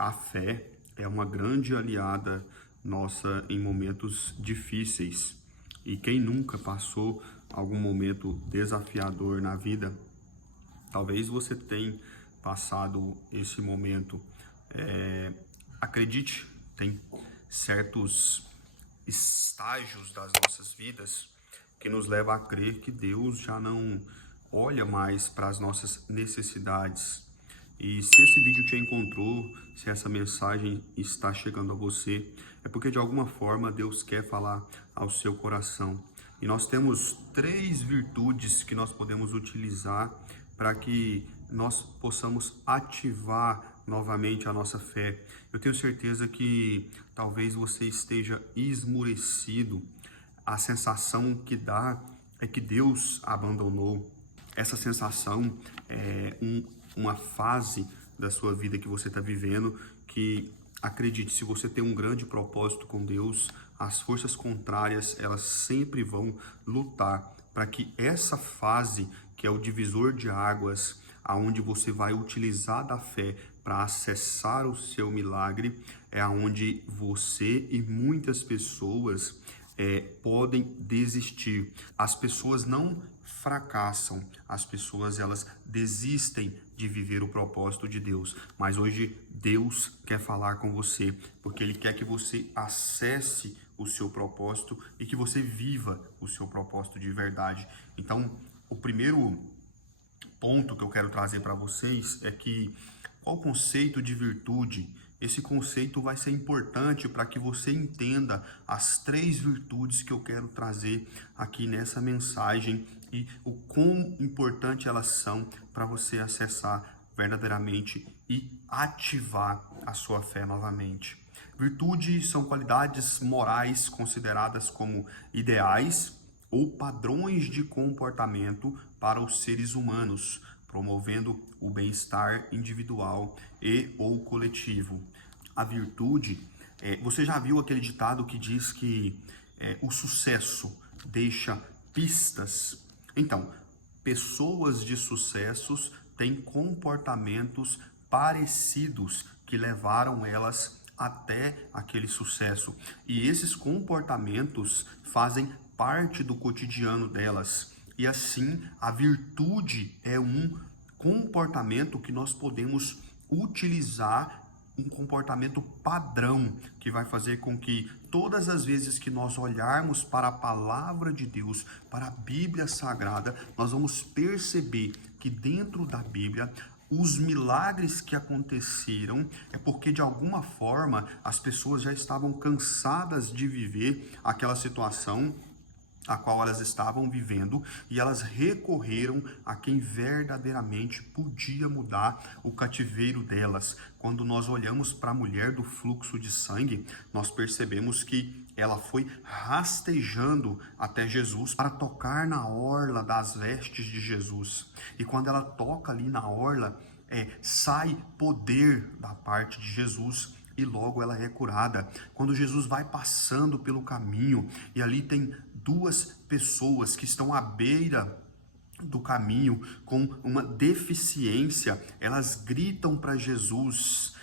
A fé é uma grande aliada nossa em momentos difíceis. E quem nunca passou algum momento desafiador na vida, talvez você tenha passado esse momento. Acredite, tem certos estágios das nossas vidas que nos leva a crer que Deus já não olha mais para as nossas necessidades. E se esse vídeo te encontrou, se essa mensagem está chegando a você, é porque de alguma forma Deus quer falar ao seu coração. E nós temos 3 virtudes que nós podemos utilizar para que nós possamos ativar novamente a nossa fé. Eu tenho certeza que talvez você esteja esmurecido. A sensação que dá é que Deus abandonou. Essa sensação é uma fase da sua vida que você está vivendo que, acredite, se você tem um grande propósito com Deus, as forças contrárias, elas sempre vão lutar para que essa fase, que é o divisor de águas, aonde você vai utilizar da fé para acessar o seu milagre, é aonde você e muitas pessoas podem desistir. As pessoas não fracassam, as pessoas elas desistem de viver o propósito de Deus. Mas hoje Deus quer falar com você, porque Ele quer que você acesse o seu propósito e que você viva o seu propósito de verdade. Então, o primeiro ponto que eu quero trazer para vocês é que qual o conceito de virtude? Esse conceito vai ser importante para que você entenda as 3 virtudes que eu quero trazer aqui nessa mensagem e o quão importante elas são para você acessar verdadeiramente e ativar a sua fé novamente. Virtude são qualidades morais consideradas como ideais ou padrões de comportamento para os seres humanos, promovendo o bem-estar individual e ou coletivo. A virtude, você já viu aquele ditado que diz que o sucesso deixa pistas? Então, pessoas de sucessos têm comportamentos parecidos que levaram elas até aquele sucesso. E esses comportamentos fazem parte do cotidiano delas. E assim, a virtude é um comportamento que nós podemos utilizar, um comportamento padrão que vai fazer com que todas as vezes que nós olharmos para a palavra de Deus, para a Bíblia Sagrada, nós vamos perceber que dentro da Bíblia os milagres que aconteceram é porque de alguma forma as pessoas já estavam cansadas de viver aquela situação a qual elas estavam vivendo, e elas recorreram a quem verdadeiramente podia mudar o cativeiro delas. Quando nós olhamos para a mulher do fluxo de sangue, nós percebemos que ela foi rastejando até Jesus para tocar na orla das vestes de Jesus. E quando ela toca ali na orla, sai poder da parte de Jesus, e logo ela é curada. Quando Jesus vai passando pelo caminho e ali tem 2 pessoas que estão à beira do caminho com uma deficiência, elas gritam para Jesus: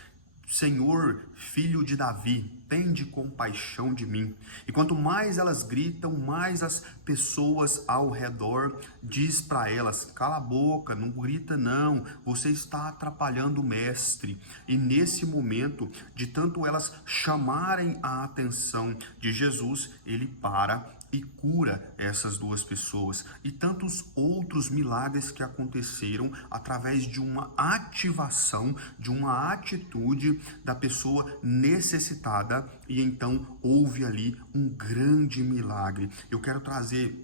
Senhor, filho de Davi, tende compaixão de mim. E quanto mais elas gritam, mais as pessoas ao redor diz para elas: cala a boca, não grita não, você está atrapalhando o mestre. E nesse momento, de tanto elas chamarem a atenção de Jesus, ele para e cura essas 2 pessoas. E tantos outros milagres que aconteceram através de uma ativação, de uma atitude da pessoa necessitada, e então houve ali um grande milagre. Eu quero trazer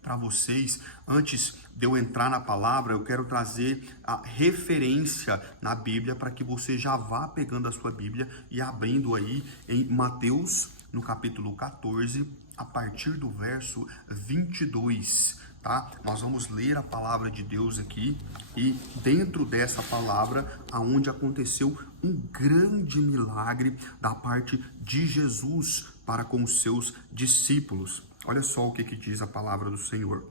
para vocês, antes de eu entrar na palavra, eu quero trazer a referência na Bíblia para que você já vá pegando a sua Bíblia e abrindo aí em Mateus, no capítulo 14, a partir do verso 22, tá? Nós vamos ler a palavra de Deus aqui, e dentro dessa palavra, aonde aconteceu um grande milagre da parte de Jesus para com os seus discípulos. Olha só o que diz a palavra do Senhor.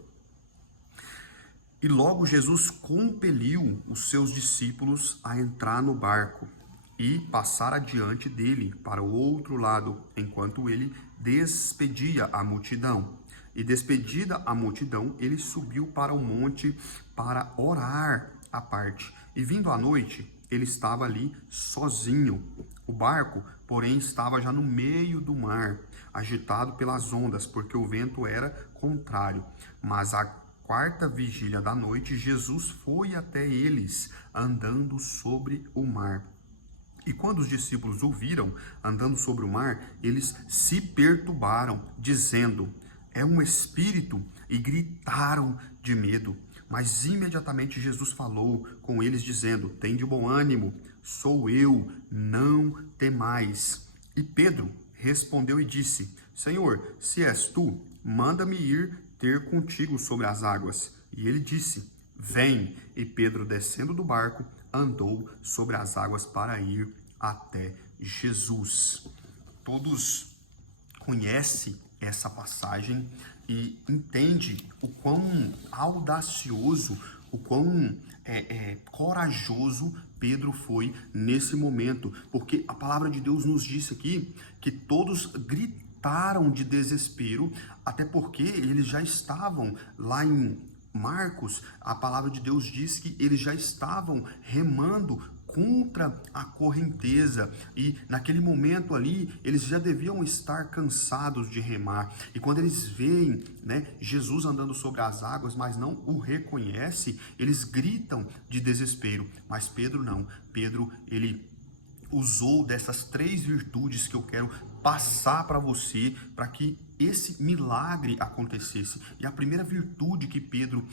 E logo Jesus compeliu os seus discípulos a entrar no barco e passar adiante dele para o outro lado, enquanto ele despedia a multidão. E despedida a multidão, ele subiu para o monte para orar à parte. E vindo à noite, ele estava ali sozinho. O barco, porém, estava já no meio do mar, agitado pelas ondas, porque o vento era contrário. Mas a quarta vigília da noite, Jesus foi até eles, andando sobre o mar. E quando os discípulos o viram andando sobre o mar, eles se perturbaram, dizendo: é um espírito, e gritaram de medo. Mas imediatamente Jesus falou com eles, dizendo: tende bom ânimo, sou eu, não temais. E Pedro respondeu e disse: Senhor, se és tu, manda-me ir ter contigo sobre as águas. E ele disse: vem. E Pedro, descendo do barco, andou sobre as águas para ir até Jesus. Todos conhecem essa passagem e entende o quão audacioso, o quão corajoso Pedro foi nesse momento, porque a palavra de Deus nos disse aqui que todos gritaram de desespero, até porque eles já estavam lá em Marcos. A palavra de Deus diz que eles já estavam remando contra a correnteza, e naquele momento ali eles já deviam estar cansados de remar. E quando eles veem, Jesus andando sobre as águas, mas não o reconhece, eles gritam de desespero. Mas Pedro não. Pedro, ele usou dessas 3 virtudes que eu quero passar para você, para que esse milagre acontecesse. E a primeira virtude que Pedro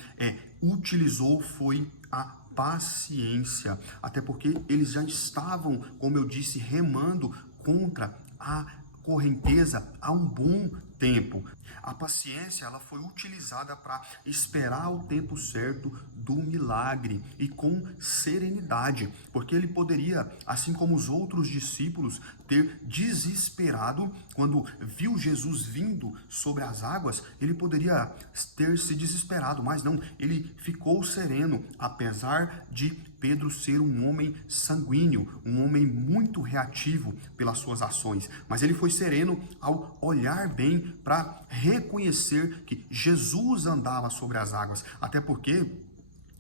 utilizou foi a paciência, até porque eles já estavam, como eu disse, remando contra a correnteza há um bom tempo. A paciência, ela foi utilizada para esperar o tempo certo do milagre e com serenidade, porque ele poderia, assim como os outros discípulos, ter desesperado quando viu Jesus vindo sobre as águas. Ele poderia ter se desesperado, mas não, ele ficou sereno, apesar de Pedro ser um homem sanguíneo, um homem muito reativo pelas suas ações, mas ele foi sereno ao olhar bem para reconhecer que Jesus andava sobre as águas, até porque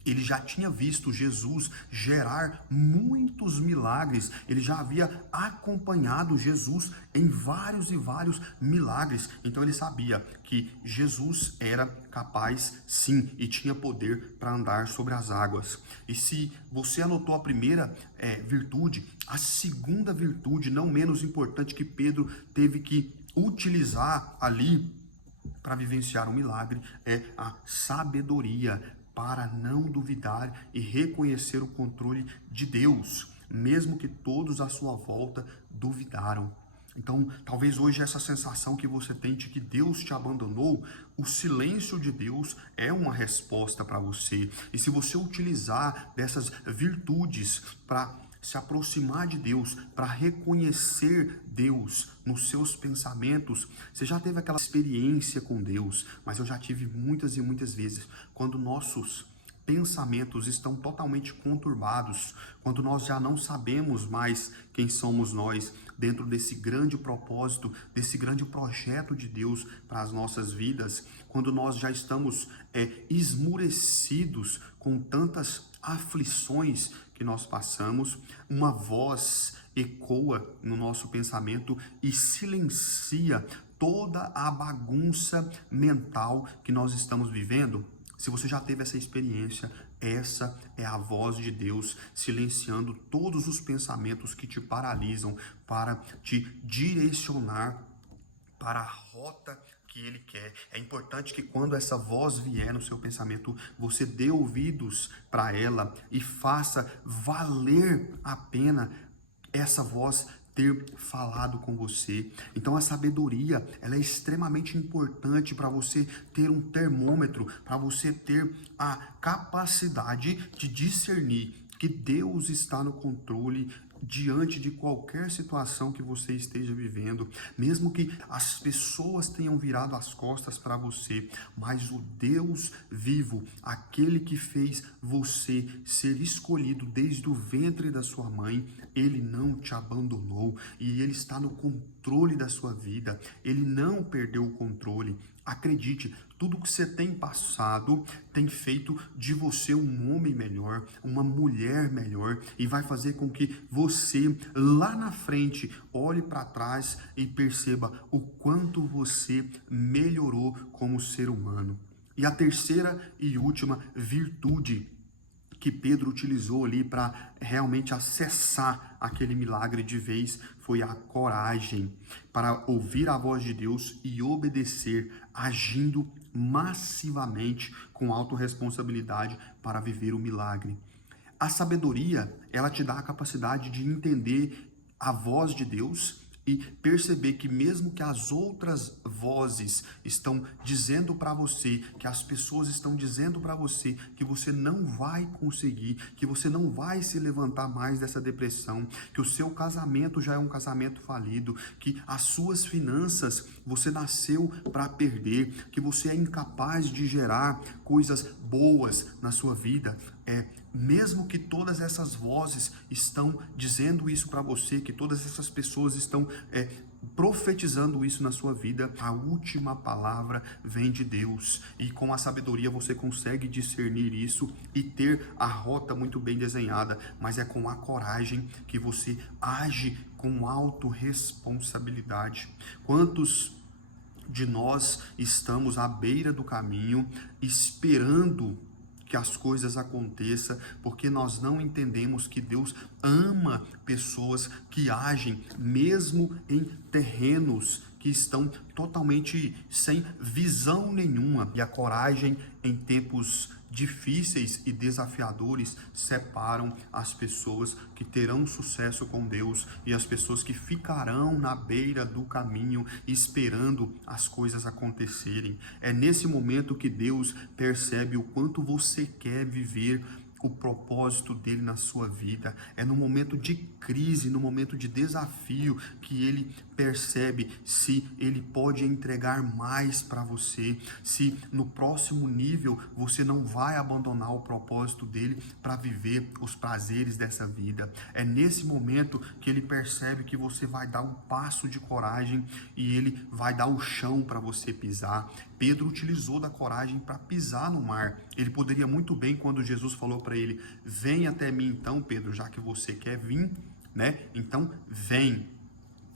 ele já tinha visto Jesus gerar muitos milagres, ele já havia acompanhado Jesus em vários e vários milagres, então ele sabia que Jesus era capaz sim e tinha poder para andar sobre as águas. E se você anotou a primeira virtude, a segunda virtude, não menos importante, que Pedro teve que utilizar ali para vivenciar um milagre, é a sabedoria, para não duvidar e reconhecer o controle de Deus, mesmo que todos à sua volta duvidaram. Então, talvez hoje essa sensação que você tem de que Deus te abandonou, o silêncio de Deus é uma resposta para você. E se você utilizar dessas virtudes para se aproximar de Deus, para reconhecer Deus nos seus pensamentos, você já teve aquela experiência com Deus, mas eu já tive muitas e muitas vezes, quando nossos pensamentos estão totalmente conturbados, quando nós já não sabemos mais quem somos nós dentro desse grande propósito, desse grande projeto de Deus para as nossas vidas, quando nós já estamos esmurecidos com tantas aflições que nós passamos, uma voz ecoa no nosso pensamento e silencia toda a bagunça mental que nós estamos vivendo. Se você já teve essa experiência, essa é a voz de Deus silenciando todos os pensamentos que te paralisam para te direcionar para a rota que Ele quer. É importante que quando essa voz vier no seu pensamento, você dê ouvidos para ela e faça valer a pena essa voz ter falado com você. Então a sabedoria, ela é extremamente importante para você ter um termômetro, para você ter a capacidade de discernir que Deus está no controle diante de qualquer situação que você esteja vivendo, mesmo que as pessoas tenham virado as costas para você, mas o Deus vivo, aquele que fez você ser escolhido desde o ventre da sua mãe, ele não te abandonou e ele está no controle da sua vida, ele não perdeu o controle. Acredite, tudo que você tem passado tem feito de você um homem melhor, uma mulher melhor, e vai fazer com que você lá na frente olhe para trás e perceba o quanto você melhorou como ser humano. E a terceira e última virtude que Pedro utilizou ali para realmente acessar aquele milagre de vez foi a coragem para ouvir a voz de Deus e obedecer, agindo massivamente com autorresponsabilidade para viver o milagre. A sabedoria, ela te dá a capacidade de entender a voz de Deus e perceber que mesmo que as outras vozes estão dizendo para você, que as pessoas estão dizendo para você que você não vai conseguir, que você não vai se levantar mais dessa depressão, que o seu casamento já é um casamento falido, que as suas finanças você nasceu para perder, que você é incapaz de gerar coisas boas na sua vida, mesmo que todas essas vozes estão dizendo isso para você, que todas essas pessoas estão profetizando isso na sua vida, a última palavra vem de Deus, e com a sabedoria você consegue discernir isso e ter a rota muito bem desenhada, mas é com a coragem que você age com autorresponsabilidade. Quantos de nós estamos à beira do caminho esperando que as coisas aconteçam, porque nós não entendemos que Deus ama pessoas que agem mesmo em terrenos que estão totalmente sem visão nenhuma. E a coragem em tempos difíceis e desafiadores separam as pessoas que terão sucesso com Deus e as pessoas que ficarão na beira do caminho esperando as coisas acontecerem. É nesse momento que Deus percebe o quanto você quer viver o propósito dele na sua vida. É no momento de crise, no momento de desafio, que ele percebe se ele pode entregar mais para você, se no próximo nível você não vai abandonar o propósito dele para viver os prazeres dessa vida. É nesse momento que ele percebe que você vai dar um passo de coragem e ele vai dar o chão para você pisar. Pedro utilizou da coragem para pisar no mar. Ele poderia muito bem, quando Jesus falou para ele, vem até mim então, Pedro, já que você quer vir, né? Então vem.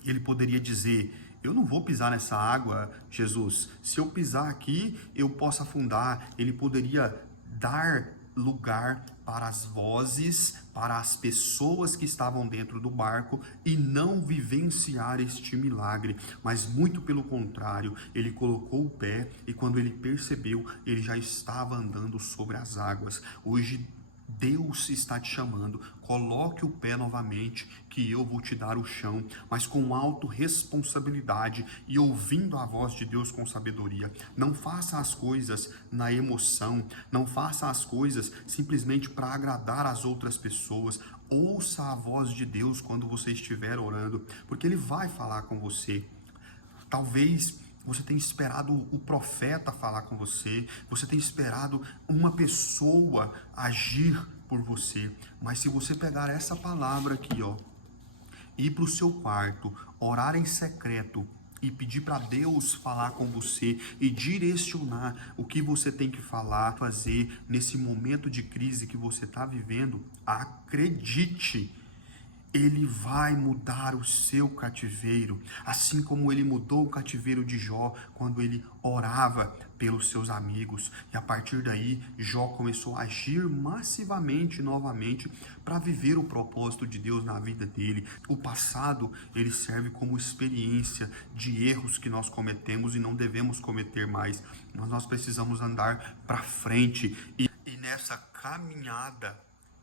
Ele poderia dizer, eu não vou pisar nessa água, Jesus. Se eu pisar aqui, eu posso afundar. Ele poderia dar lugar para as vozes, para as pessoas que estavam dentro do barco e não vivenciar este milagre, mas muito pelo contrário, ele colocou o pé e quando ele percebeu, ele já estava andando sobre as águas. Hoje Deus está te chamando, coloque o pé novamente, que eu vou te dar o chão, mas com autorresponsabilidade e ouvindo a voz de Deus com sabedoria. Não faça as coisas na emoção, não faça as coisas simplesmente para agradar as outras pessoas. Ouça a voz de Deus quando você estiver orando, porque Ele vai falar com você. Talvez você tenha esperado o profeta falar com você, você tem esperado uma pessoa agir por você, mas se você pegar essa palavra aqui, ir para o seu quarto, orar em secreto e pedir para Deus falar com você e direcionar o que você tem que falar, fazer nesse momento de crise que você está vivendo, acredite, Ele vai mudar o seu cativeiro, assim como ele mudou o cativeiro de Jó quando ele orava pelos seus amigos. E a partir daí, Jó começou a agir massivamente novamente para viver o propósito de Deus na vida dele. O passado, ele serve como experiência de erros que nós cometemos e não devemos cometer mais. Mas nós precisamos andar para frente e nessa caminhada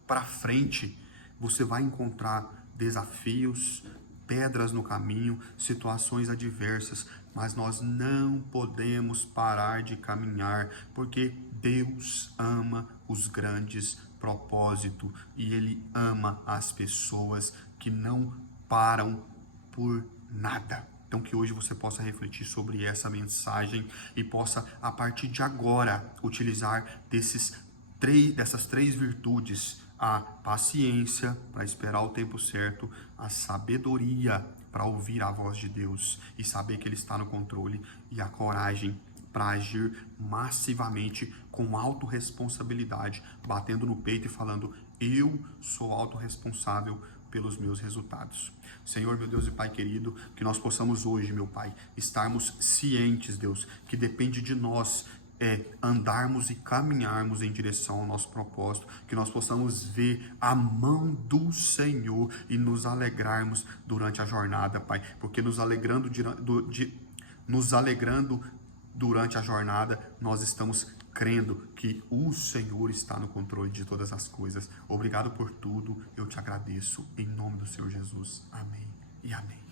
para frente, você vai encontrar desafios, pedras no caminho, situações adversas, mas nós não podemos parar de caminhar, porque Deus ama os grandes propósito e Ele ama as pessoas que não param por nada. Então que hoje você possa refletir sobre essa mensagem e possa, a partir de agora, utilizar dessas três virtudes: a paciência para esperar o tempo certo, a sabedoria para ouvir a voz de Deus e saber que Ele está no controle, e a coragem para agir massivamente com autorresponsabilidade, batendo no peito e falando: eu sou autorresponsável pelos meus resultados. Senhor, meu Deus e Pai querido, que nós possamos hoje, meu Pai, estarmos cientes, Deus, que depende de nós andarmos e caminharmos em direção ao nosso propósito, que nós possamos ver a mão do Senhor e nos alegrarmos durante a jornada, Pai, porque nos alegrando durante a jornada, nós estamos crendo que o Senhor está no controle de todas as coisas. Obrigado por tudo, eu te agradeço, em nome do Senhor Jesus. Amém e amém.